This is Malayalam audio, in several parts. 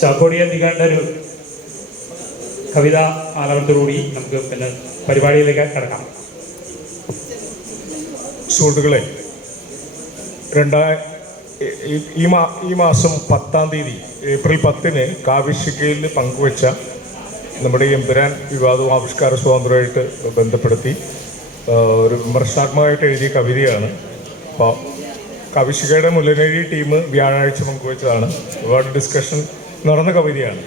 ചാക്കോടിയ എത്തിക്കേണ്ട ഒരു കവിത ആലപനത്തോടുകൂടി നമുക്ക് പിന്നെ പരിപാടിയിലേക്ക് കിടക്കാം. സുഹൃത്തുക്കളെ രണ്ടാ ഈ- മാ ഈ മാസം പത്താം തീയതി ഏപ്രിൽ പത്തിന് കാവ്യശിക്കയിൽ പങ്കുവച്ച നമ്മുടെ എമ്പുരാൻ വിവാദവും ആവിഷ്കാര സ്വാതന്ത്ര്യമായിട്ട് ബന്ധപ്പെടുത്തി ഒരു വിമർശനാത്മകമായിട്ട് എഴുതിയ കവിതയാണ്. അപ്പോൾ കവിശികയുടെ മുല്ലനഴി ടീം വ്യാഴാഴ്ച പങ്കുവെച്ചതാണ്. ഒരുപാട് ഡിസ്കഷൻ നടന്ന കവിതയാണ്.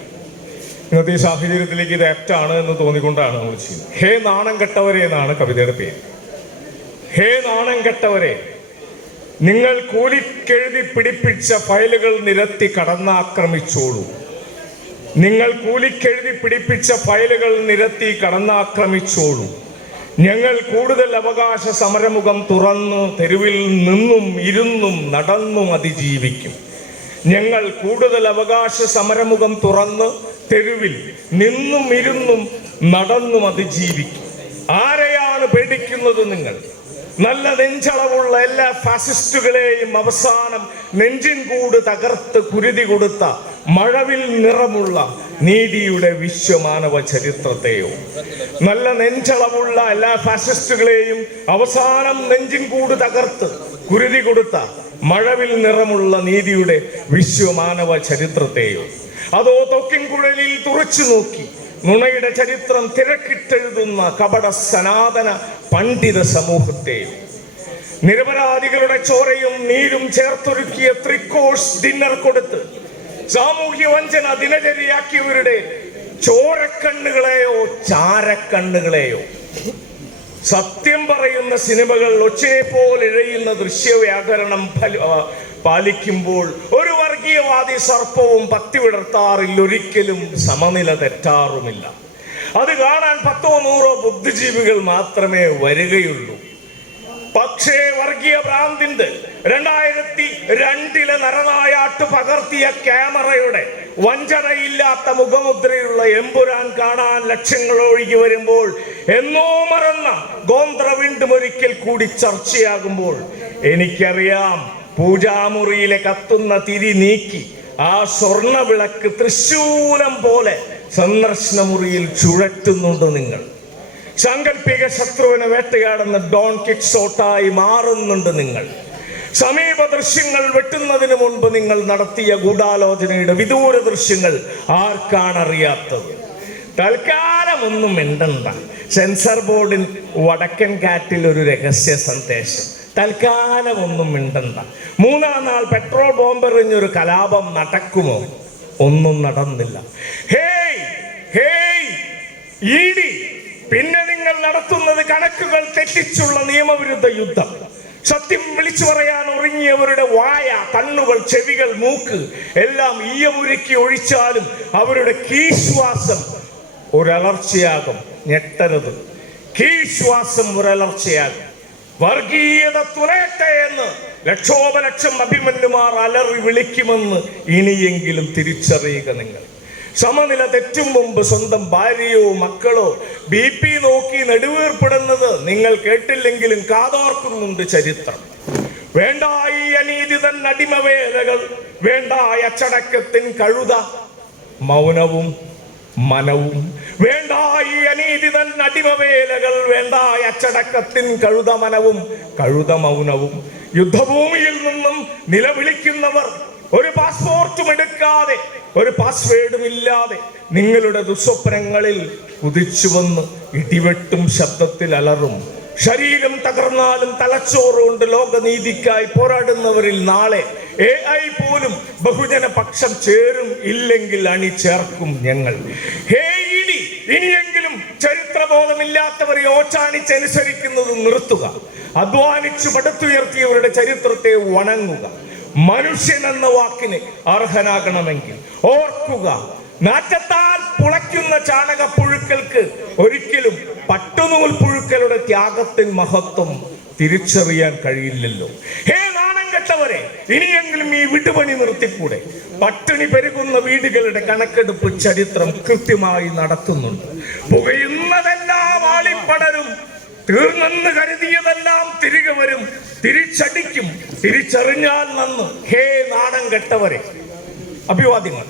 ഇന്നത്തെ ഈ സാഹചര്യത്തിലേക്ക് ഇത് ആപ്റ്റാണ് എന്ന് തോന്നിക്കൊണ്ടാണ് നമ്മൾ ചെയ്യുന്നത്. ഹേ നാണം കെട്ടവരെ എന്നാണ് കവിതയുടെ പേര്. ഹേ നാണം കെട്ടവരെ നിങ്ങൾ കൂലിക്കെഴുതി പിടിപ്പിച്ച ഫയലുകൾ നിരത്തി കടന്നാക്രമിച്ചോളൂ. നിങ്ങൾ കൂലിക്കെഴുതി പിടിപ്പിച്ച ഫയലുകൾ നിരത്തി കടന്നാക്രമിച്ചോളൂ. ഞങ്ങൾ കൂടുതൽ അവകാശ സമരമുഖം തുറന്ന് തെരുവിൽ നിന്നും ഇരുന്നും നടന്നും അതിജീവിക്കും. ഞങ്ങൾ കൂടുതൽ അവകാശ സമരമുഖം തുറന്ന് തെരുവിൽ നിന്നും ഇരുന്നും നടന്നും അതിജീവിക്കും. ആരെയാണ് പേടിക്കുന്നത് നിങ്ങൾ? നല്ല നെഞ്ചളവുള്ള എല്ലാ ഫാസിസ്റ്റുകളെയും അവസാനം നെഞ്ചിൻ കൂട് തകർത്ത് കുരുതി കൊടുത്ത മഴവിൽ നിറമുള്ള നീതിയുടെ വിശ്വമാനവ ചരിത്രത്തെയോ? നല്ല നെഞ്ചളവുള്ള എല്ലാ ഫാസിസ്റ്റുകളെയും അവസാനം നെഞ്ചിൻ കൂട് തകർത്ത് കുരുതി കൊടുത്ത മഴവിൽ നിറമുള്ള നീതിയുടെ വിശ്വമാനവ ചരിത്രത്തെയോ? അതോ തൊക്കിൻകുഴലിൽ തുറച്ചു നോക്കി നുണയുടെ ചരിത്രം തിരക്കിട്ടെഴുതുന്ന കപട സനാതന പണ്ഡിത സമൂഹത്തെയും? നിരപരാധികളുടെ ചോരയും നീരും ചേർത്തൊരുക്കിയ ത്രികോഷ് ഡിന്നർ കൊടുത്ത് സാമൂഹ്യ വഞ്ചന ദിനചര്യയാക്കിയവരുടെ ചോരക്കണ്ണുകളെയോ ചാരക്കണ്ണുകളെയോ? സത്യം പറയുന്ന സിനിമകൾ ഒച്ചയെ പോലെ ഇഴയുന്ന ദൃശ്യവ്യാകരണം പാലിക്കുമ്പോൾ ഒരു വർഗീയവാദി സർപ്പവും പത്തി വിടർത്താറിൽ ഒരിക്കലും സമനില തെറ്റാറുമില്ല. അത് കാണാൻ പത്തോ നൂറോ ബുദ്ധിജീവികൾ മാത്രമേ വരികയുള്ളൂ. പക്ഷേ വർഗീയ ഭ്രാന്തിന്റെ രണ്ടായിരത്തി രണ്ടിലെ നരനായാട്ട് പകർത്തിയ ക്യാമറയുടെ വഞ്ചനയില്ലാത്ത മുഖമുദ്രയുള്ള എമ്പുരാൻ കാണാൻ ലക്ഷങ്ങൾ ഒഴുകി വരുമ്പോൾ എന്നോ മറന്ന ഗോന്ത്ര വീണ്ടും ഒരിക്കൽ കൂടി ചർച്ചയാകുമ്പോൾ എനിക്കറിയാം പൂജാമുറിയിലെ കത്തുന്ന തിരി നീക്കി ആ സ്വർണ വിളക്ക് തൃശൂലം പോലെ സന്ദർശന മുറിയിൽ ചുഴറ്റുന്നുണ്ട് നിങ്ങൾ? സാങ്കല്പിക ശത്രുവിനെ വേട്ടയാടുന്ന ഡോൺ കിക്സോട്ടായി മാറുന്നുണ്ട് നിങ്ങൾ. സമീപ ദൃശ്യങ്ങൾ വെട്ടുന്നതിന് മുൻപ് നിങ്ങൾ നടത്തിയ ഗൂഢാലോചനയുടെ വിദൂര ദൃശ്യങ്ങൾ ആർക്കാണ് അറിയാത്തത് തൽക്കാലം ഒന്നും മിണ്ടണ്ട. സെൻസർ ബോർഡിൽ വടക്കൻ കാറ്റിൽ ഒരു രഹസ്യ സന്ദേശം. തൽക്കാലം ഒന്നും മിണ്ടണ്ട. മൂന്നാം നാൾ പെട്രോൾ ബോംബെറിഞ്ഞൊരു കലാപം നടക്കുമോ? ഒന്നും നടന്നില്ല. ഹേയ് ഹേയ് ഇടി. പിന്നെ നിങ്ങൾ നടത്തുന്നത് കണക്കുകൾ തെറ്റിച്ചുള്ള നിയമവിരുദ്ധ യുദ്ധം. സത്യം വിളിച്ചു പറയാൻ ഒരുങ്ങിയവരുടെ വായ കണ്ണുകൾ ചെവികൾ മൂക്ക് എല്ലാം ഈയമുരുക്കി ഒഴിച്ചാലും അവരുടെ കീശ്വാസം ഒരലർച്ചയാകും ഞെട്ടരുത്. കീശ്വാസം ഒരലർച്ചയാകും. വർഗീയത തുലയട്ടെ എന്ന് ലക്ഷോപലക്ഷം അഭിമന്യുമാർ അലറി വിളിക്കുമെന്ന് ഇനിയെങ്കിലും തിരിച്ചറിയുക നിങ്ങൾ. സമനില തെറ്റും മുമ്പ് സ്വന്തം ഭാര്യയോ മക്കളോ ബി പി നോക്കി നെടുവേർപ്പെടുന്നത് നിങ്ങൾ കേട്ടില്ലെങ്കിലും കാതോർക്കുന്നുണ്ട് ചരിത്രം. വേണ്ട ഈ അനീതി അടിമവേദകൾ അടിമവേലകൾ വേണ്ട അച്ചടക്കത്തിൻ കഴുത മൗനവും മനവും വേണ്ട ഈ അനീതി തൻ അടിമവേലകൾ വേണ്ട അച്ചടക്കത്തിൻ കഴുതമനവും കഴുതമൗനവും. കഴുത മൗനവും യുദ്ധഭൂമിയിൽ നിന്നും നിലവിളിക്കുന്നവർ ഒരു പാസ്പോർട്ടും എടുക്കാതെ ഒരു പാസ്വേഡും ഇല്ലാതെ നിങ്ങളുടെ ദുസ്വപ്നങ്ങളിൽ കുതിച്ചു വന്ന് ഇടിവെട്ടും ശബ്ദത്തിൽ അലറും. ശരീരം തകർന്നാലും തലച്ചോറുകൊണ്ട് ലോകനീതിക്കായി പോരാടുന്നവരിൽ നാളെ എ ഐ പോലും ബഹുജന പക്ഷം ചേരും ഇല്ലെങ്കിൽ അണി ചേർക്കും ഞങ്ങൾ. ഹേ ഇനിയെങ്കിലും ചരിത്രബോധമില്ലാത്തവരെ ഓച്ചാണിച്ചനുസരിക്കുന്നത് നിർത്തുക. അധ്വാനിച്ചു പടുത്തുയർത്തിയവരുടെ ചരിത്രത്തെ വണങ്ങുക. മനുഷ്യൻ എന്ന വാക്കിന് അർഹനാകണമെങ്കിൽ ഓർക്കുക നാറ്റത്താൽ പുളയ്ക്കുന്ന ചാണക ചാണകപ്പുഴുക്കൾക്ക് ഒരിക്കലും പട്ടുനൂൽ പുഴുക്കളുടെ ത്യാഗത്തിൻ മഹത്വം തിരിച്ചറിയാൻ കഴിയില്ലല്ലോ. ഹേ കെട്ടവരെ ഇനിയെങ്കിലും ഈ വിടുപണി നിർത്തിക്കൂടെ? പട്ടിണി പെരുകുന്ന വീടുകളുടെ കണക്കെടുപ്പ് ചരിത്രം കൃത്യമായി നടത്തുന്നുണ്ട്. പുകയുന്നതെല്ലാം ആളിപ്പടരും. തീർന്നെന്ന് കരുതിയതെല്ലാം തിരികെ വരും. തിരിച്ചടിക്കും. തിരിച്ചറിഞ്ഞാൽ നന്ന്. ഹേ നാണം കെട്ടവരെ. അഭിവാദ്യങ്ങൾ.